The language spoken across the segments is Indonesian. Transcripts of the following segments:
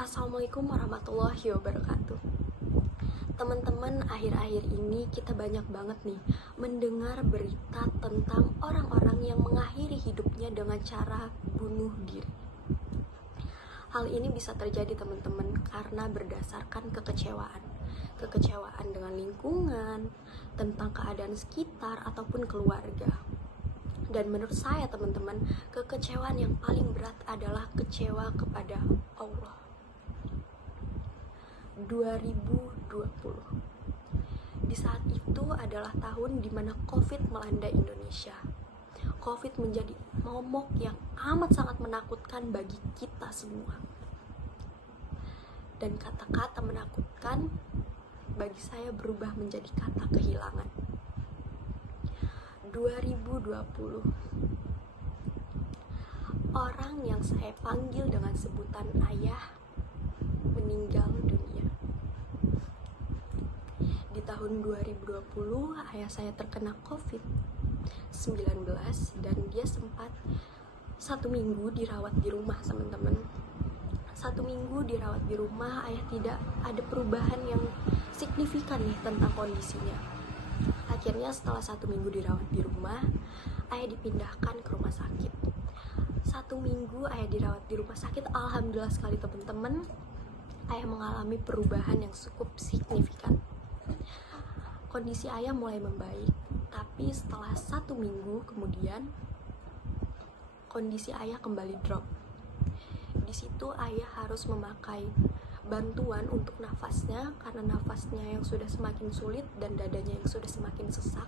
Assalamualaikum warahmatullahi wabarakatuh. Teman-teman, akhir-akhir ini kita banyak banget nih mendengar berita tentang orang-orang yang mengakhiri hidupnya dengan cara bunuh diri. Hal ini bisa terjadi teman-teman karena berdasarkan kekecewaan. Kekecewaan dengan lingkungan, tentang keadaan sekitar ataupun keluarga. Dan menurut saya teman-teman, kekecewaan yang paling berat adalah kecewa kepada Allah. 2020. Di saat itu adalah tahun di mana COVID melanda Indonesia. COVID menjadi momok yang amat sangat menakutkan bagi kita semua. Dan kata-kata menakutkan bagi saya berubah menjadi kata kehilangan. 2020. Orang yang saya panggil dengan sebutan ayah meninggal dunia. Di tahun 2020, ayah saya terkena COVID-19 dan dia sempat 1 minggu dirawat di rumah, teman-teman. 1 minggu dirawat di rumah, ayah tidak ada perubahan yang signifikan nih tentang kondisinya. Akhirnya setelah 1 minggu dirawat di rumah, ayah dipindahkan ke rumah sakit. 1 minggu ayah dirawat di rumah sakit, alhamdulillah sekali teman-teman, ayah mengalami perubahan yang cukup signifikan. Kondisi ayah mulai membaik, tapi setelah 1 minggu kemudian kondisi ayah kembali drop. Di situ ayah harus memakai bantuan untuk nafasnya karena nafasnya yang sudah semakin sulit dan dadanya yang sudah semakin sesak.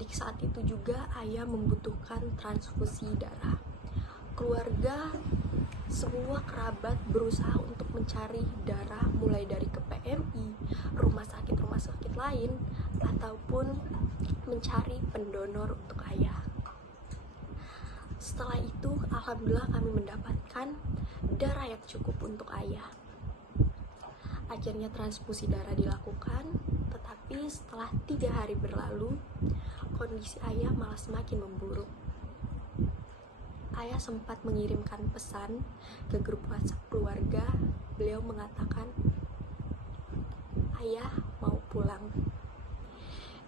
Di saat itu juga ayah membutuhkan transfusi darah. Keluarga, semua kerabat berusaha untuk mencari darah mulai dari ke PMI, rumah sakit lain, ataupun mencari pendonor untuk ayah. Setelah itu, alhamdulillah kami mendapatkan darah yang cukup untuk ayah. Akhirnya transfusi darah dilakukan, tetapi setelah 3 hari berlalu, kondisi ayah malah semakin memburuk. Ayah sempat mengirimkan pesan ke grup WhatsApp keluarga. Beliau mengatakan, ayah mau pulang.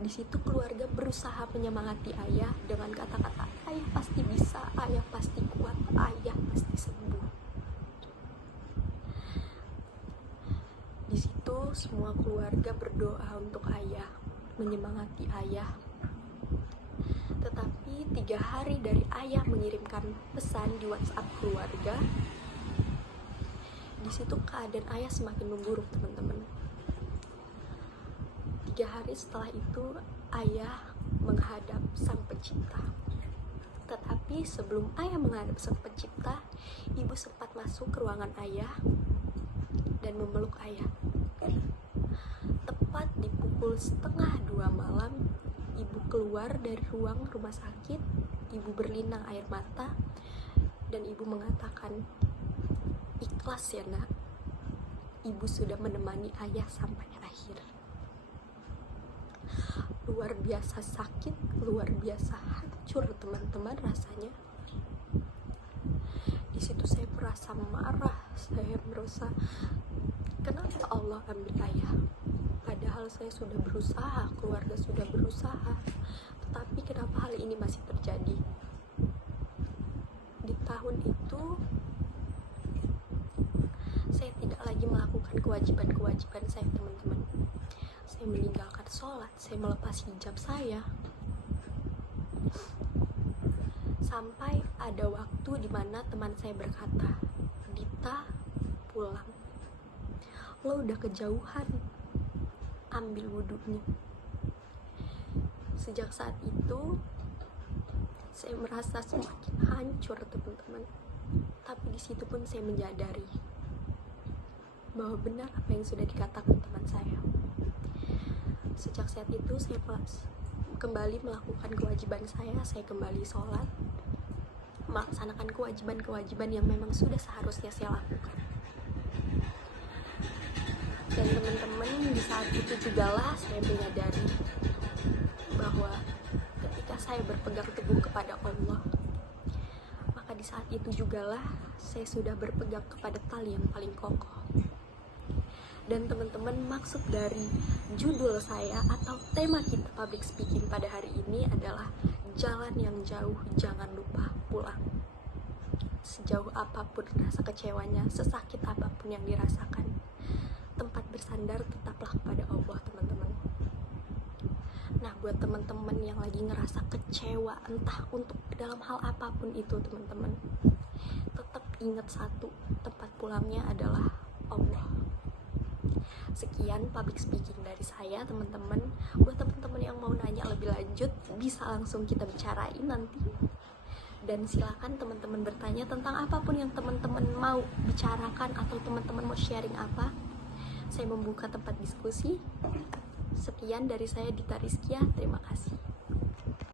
Di situ keluarga berusaha menyemangati ayah dengan kata-kata, ayah pasti bisa, ayah pasti kuat, ayah pasti sembuh. Di situ semua keluarga berdoa untuk ayah, menyemangati ayah. Tetapi 3 hari dari ayah mengirimkan pesan di WhatsApp keluarga, di situ keadaan ayah semakin memburuk, teman-teman. 3 hari setelah itu ayah menghadap Sang Pencipta. Tetapi sebelum ayah menghadap Sang Pencipta, ibu sempat masuk ke ruangan ayah dan memeluk ayah. Tepat di pukul 1:30 malam, ibu keluar dari ruang rumah sakit, ibu berlinang air mata, dan ibu mengatakan, ikhlas ya nak, ibu sudah menemani ayah sampai akhir. Luar biasa sakit, luar biasa hancur teman-teman rasanya. Di situ saya merasa marah, saya merasa, kenapa Allah ambil ayah? Padahal saya sudah berusaha, keluarga sudah berusaha, tetapi kenapa hal ini masih terjadi? Di tahun itu, saya tidak lagi melakukan kewajiban-kewajiban saya, teman-teman. Saya meninggalkan sholat, saya melepas hijab saya. Sampai ada waktu di mana teman saya berkata, Dita, pulang. Lo udah kejauhan, ambil wudhunya. Sejak saat itu saya merasa semakin hancur, teman-teman. Tapi di situ pun saya menyadari bahwa benar apa yang sudah dikatakan teman saya. Sejak saat itu saya kembali melakukan kewajiban saya kembali sholat, melaksanakan kewajiban-kewajiban yang memang sudah seharusnya saya lakukan. Dan teman-teman, di saat itu jugalah saya menyadari bahwa ketika saya berpegang teguh kepada Allah, maka di saat itu jugalah saya sudah berpegang kepada tali yang paling kokoh. Dan teman-teman, maksud dari judul saya atau tema kita public speaking pada hari ini adalah jalan yang jauh, jangan lupa pulang. Sejauh apapun rasa kecewanya, sesakit apapun yang dirasakan, tempat bersandar tetaplah kepada Allah, teman-teman. Nah, buat teman-teman yang lagi ngerasa kecewa, entah untuk dalam hal apapun itu, teman-teman, tetap ingat satu, tempat pulangnya adalah Allah. Sekian public speaking dari saya, teman-teman. Buat teman-teman yang mau nanya lebih lanjut, bisa langsung kita bicarain nanti. Dan silakan teman-teman bertanya tentang apapun yang teman-teman mau bicarakan atau teman-teman mau sharing apa. Saya membuka tempat diskusi. Sekian dari saya, Dita Rizkia. Terima kasih.